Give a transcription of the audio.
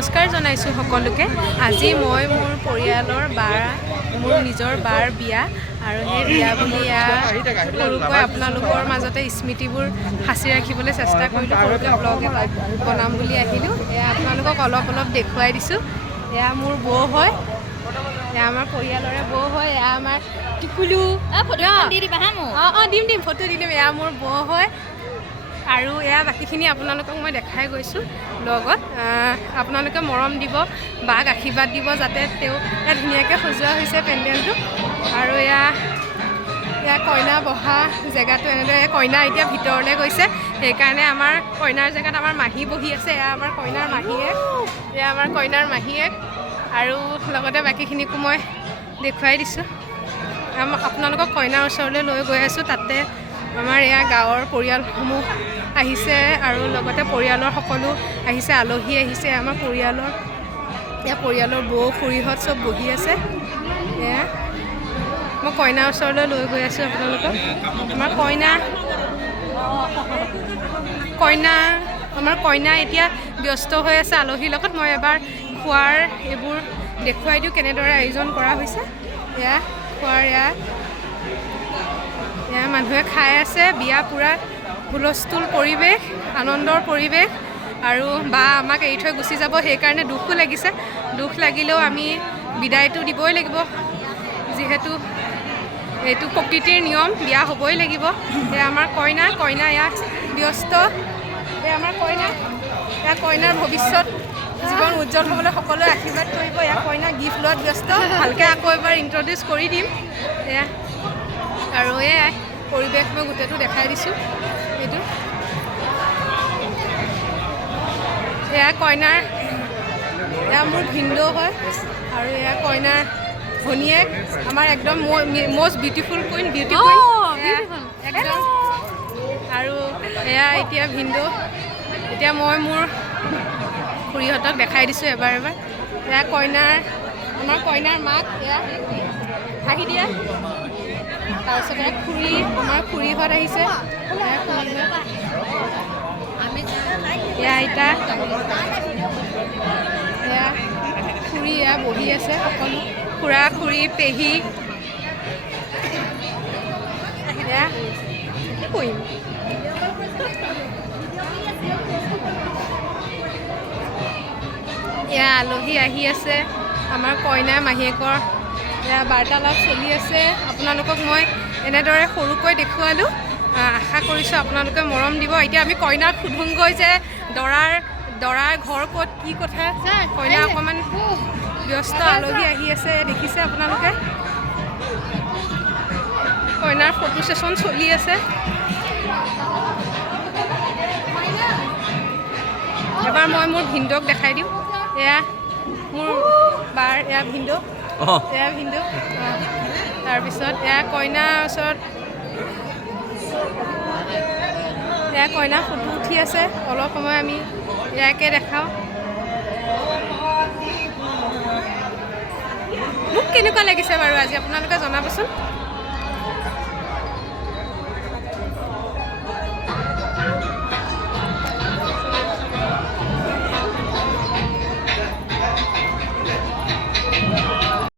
নমস্কাৰ জনাইছোঁ সকলোকে। আজি মই মোৰ পৰিয়ালৰ মোৰ নিজৰ বাৰ বিয়া আৰু সেই বিয়া বুলি সৰুকৈ আপোনালোকৰ মাজতে স্মৃতিবোৰ সাঁচি ৰাখিবলৈ চেষ্টা কৰিলোঁ। সৰুকৈ ব্লগ এটা বনাম বুলি আহিলোঁ। এয়া আপোনালোকক অলপ দেখুৱাই দিছোঁ। এয়া মোৰ বৌ হয়, এয়া আমাৰ পৰিয়ালৰে বৌ হয়, এয়া আমাৰ টিকুলু। দিম ফটো দি দিম। এয়া মোৰ বৌ হয় আৰু এয়া বাকীখিনি আপোনালোকক মই দেখাই গৈছোঁ লগত। আপোনালোকে মৰম দিব, বাক আশীৰ্বাদ দিব যাতে তেওঁ ধুনীয়াকৈ সজোৱা হৈছে পেণ্ডেলটো। আৰু এয়া কইনা বহা জেগাটো এনেদৰে, কইনা এতিয়া ভিতৰলৈ গৈছে, সেইকাৰণে আমাৰ কইনাৰ জেগাত আমাৰ মাহী বহি আছে। এয়া আমাৰ কইনাৰ মাহীয়েক, এয়া আমাৰ কইনাৰ মাহীয়েক আৰু লগতে বাকীখিনিকো মই দেখুৱাই দিছোঁ। আপোনালোকক কইনাৰ ওচৰলৈ লৈ গৈ আছোঁ। তাতে আমাৰ এয়া গাঁৱৰ পৰিয়ালসমূহ আহিছে আৰু লগতে পৰিয়ালৰ সকলো আহিছে, আলহী আহিছে। আমাৰ পৰিয়ালৰ বৌ খুৰীহঁত চব বহি আছে। এয়া মই কইনাৰ ওচৰলৈ লৈ গৈ আছোঁ আপোনালোকক। আমাৰ কইনা এতিয়া ব্যস্ত হৈ আছে আলহীৰ লগত। মই এবাৰ খোৱাৰ এইবোৰ দেখুৱাই দিওঁ, কেনেদৰে আয়োজন কৰা হৈছে। এয়া খোৱাৰ এয়া মানুহে খাই আছে। বিয়া পূৰা হুলস্থুল পৰিৱেশ, আনন্দৰ পৰিৱেশ। আৰু বা আমাক এৰি থৈ গুচি যাব, সেইকাৰণে দুখো লাগিছে। দুখ লাগিলেও আমি বিদায়টো দিবই লাগিব, যিহেতু এইটো প্ৰকৃতিৰ নিয়ম, বিয়া হ'বই লাগিব। এয়া আমাৰ কইনা ইয়াত ব্যস্ত। এয়া আমাৰ কইনাৰ ভৱিষ্যত জীৱন উজ্জ্বল হ'বলৈ সকলোৱে আশীৰ্বাদ কৰিব। এয়া কইনা গিফ্ট লোৱাত ব্যস্ত। ভালকৈ আকৌ এবাৰ ইণ্ট্ৰডিউচ কৰি দিম। এয়া আৰু এয়াই পৰিৱেশ মই গোটেইটো দেখাই দিছোঁ। এইটো এয়া মোৰ ভিনদেউ হয় আৰু এয়া কইনাৰ ভনীয়েক, আমাৰ একদম মষ্ট বিউটিফুল কুইন একদম। আৰু এয়া এতিয়া ভিনদেউ, এতিয়া মই মোৰ খুৰীহঁতক দেখাই দিছোঁ এবাৰ। এয়া আমাৰ কইনাৰ মাক, এয়া হাঁহি দিয়া। তাৰপিছতে আমাৰ খুৰীহঁত আহিছে। এয়া আইতা, এয়া খুৰী, এয়া বহি আছে সকলো খুৰা খুৰী পেহী। এয়া কি কৰিম, এয়া আলহী আহি আছে। আমাৰ কইনা মাহীয়েকৰ এয়া বাৰ্তালাপ চলি আছে। আপোনালোকক মই এনেদৰে সৰুকৈ দেখুৱালোঁ। আশা কৰিছোঁ আপোনালোকে মৰম দিব। এতিয়া আমি কইনাক সোধোঁগৈ যে দৰাৰ ঘৰ ক'ত, কি কথা। কইনা অকণমান ব্যস্ত, আলহী আহি আছে, দেখিছে আপোনালোকে। কইনাৰ ফটো ছেশ্যন চলি আছে। এবাৰ মই মোৰ ভিনদেউক দেখাই দিওঁ। এয়া মোৰ বাৰ, এয়া ভিনদেউ, তাৰপিছত এয়া কইনাৰ ওচৰত এয়া কইনা ফটো উঠি আছে। অলপ সময় আমি ইয়াকে দেখাওঁ। মোক কেনেকুৱা লাগিছে বাৰু আজি আপোনালোকে জনাবচোন।